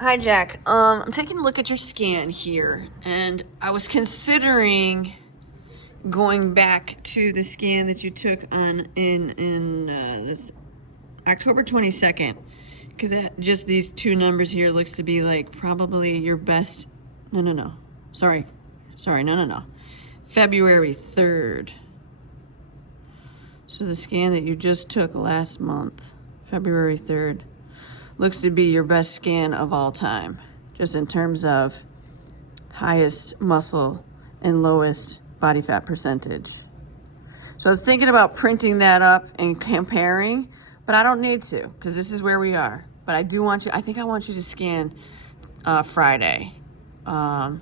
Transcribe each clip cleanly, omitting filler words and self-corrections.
Hi, Jack. I'm taking a look at your scan here, and I was considering going back to the scan that you took on in this October 22nd, because that just these two numbers here looks to be like probably your best. No. Sorry. No. February 3rd. So the scan that you just took last month, February 3rd, looks to be your best scan of all time, just in terms of highest muscle and lowest body fat percentage. So I was thinking about printing that up and comparing, but I don't need to because this is where we are. But I do want you, I think I want you to scan Friday because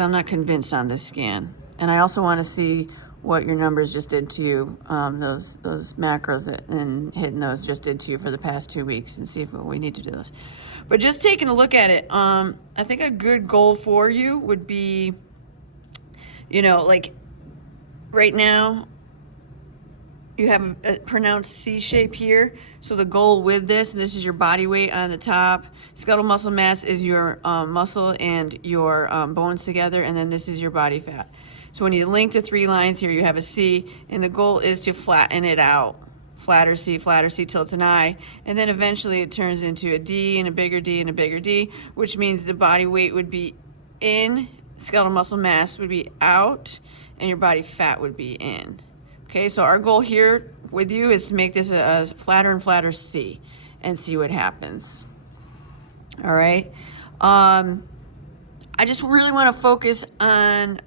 I'm not convinced on this scan. And I also want to see what your numbers just did to you, those macros and hitting those just did to you for the past 2 weeks, and see if we need to do those. But just taking a look at it, I think a good goal for you would be, like right now, you have a pronounced C shape here. So the goal with this is your body weight on the top. Skeletal muscle mass is your muscle and your bones together, and then this is your body fat. So when you link the three lines here, you have a C, and the goal is to flatten it out. Flatter C till it's an I, and then eventually it turns into a D and a bigger D and a bigger D, which means the body weight would be in, skeletal muscle mass would be out, and your body fat would be in. Okay, so our goal here with you is to make this a flatter and flatter C and see what happens. All right. I just really want to focus on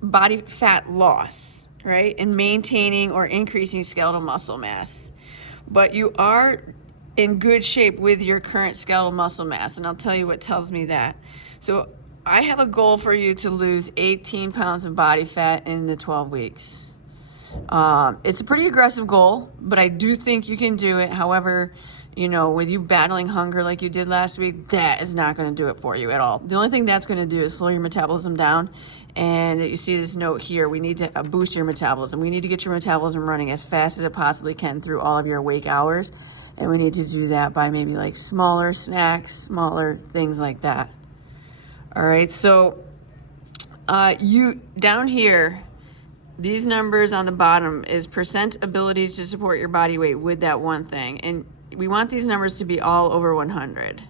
body fat loss, right? And maintaining or increasing skeletal muscle mass. But you are in good shape with your current skeletal muscle mass, and I'll tell you what tells me that. So I have a goal for you to lose 18 pounds of body fat in the 12 weeks. It's a pretty aggressive goal, but I do think you can do it. However, with you battling hunger like you did last week, that is not going to do it for you at all. The only thing that's going to do is slow your metabolism down. And you see this note here, we need to boost your metabolism. We need to get your metabolism running as fast as it possibly can through all of your awake hours. And we need to do that by maybe like smaller snacks, smaller things like that. All right, so you down here, these numbers on the bottom is percent ability to support your body weight with that one thing. And we want these numbers to be all over 100.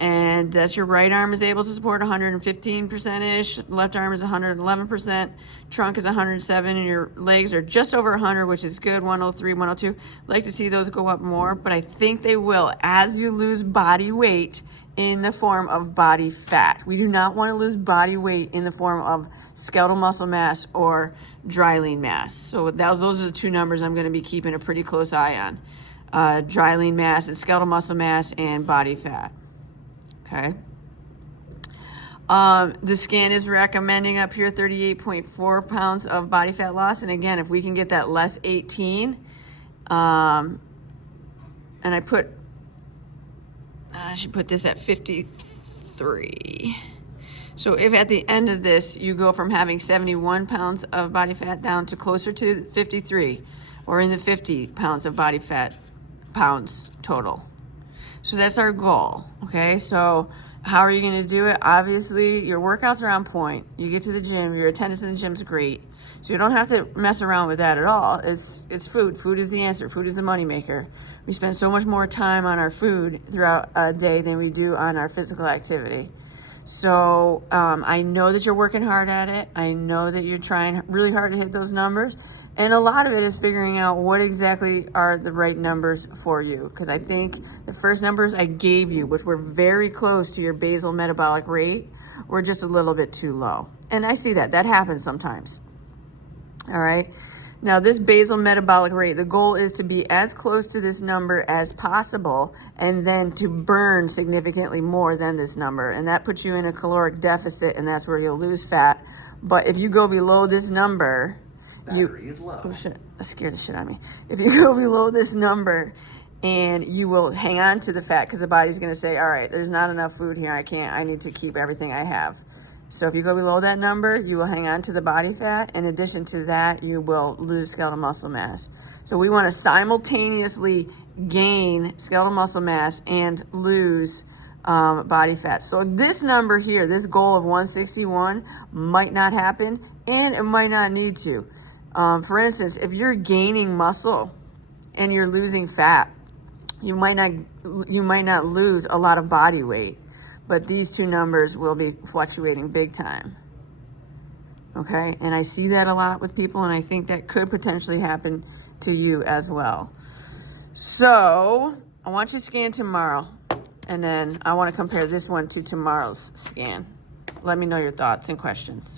And that's your right arm is able to support 115%-ish, left arm is 111%, trunk is 107, and your legs are just over 100, which is good, 103, 102. Like to see those go up more, but I think they will as you lose body weight in the form of body fat. We do not want to lose body weight in the form of skeletal muscle mass or dry lean mass. So those are the two numbers I'm going to be keeping a pretty close eye on. Dry lean mass and skeletal muscle mass and body fat. Okay. The scan is recommending up here 38.4 pounds of body fat loss. And again, if we can get that less 18, and I should put this at 53. So if at the end of this, you go from having 71 pounds of body fat down to closer to 53, or in the 50 pounds of body fat pounds total. So that's our goal, okay? So how are you going to do it? Obviously, your workouts are on point. You get to the gym, your attendance in the gym's great. So you don't have to mess around with that at all. It's food. Food is the answer. Food is the moneymaker. We spend so much more time on our food throughout a day than we do on our physical activity. So I know that you're working hard at it. I know that you're trying really hard to hit those numbers. And a lot of it is figuring out what exactly are the right numbers for you. Because I think the first numbers I gave you, which were very close to your basal metabolic rate, were just a little bit too low. And I see that. That happens sometimes. All right. Now, this basal metabolic rate, the goal is to be as close to this number as possible and then to burn significantly more than this number. And that puts you in a caloric deficit, and that's where you'll lose fat. But if you go below this number, oh shit, that scared the shit out of me. If you go below this number, and you will hang on to the fat because the body's going to say, all right, there's not enough food here. I need to keep everything I have. So if you go below that number, you will hang on to the body fat. In addition to that, you will lose skeletal muscle mass. So we want to simultaneously gain skeletal muscle mass and lose body fat. So this number here, this goal of 161 might not happen, and it might not need to. For instance, if you're gaining muscle and you're losing fat, you might not lose a lot of body weight, but these two numbers will be fluctuating big time. Okay, and I see that a lot with people, and I think that could potentially happen to you as well. So I want you to scan tomorrow, and then I want to compare this one to tomorrow's scan. Let me know your thoughts and questions.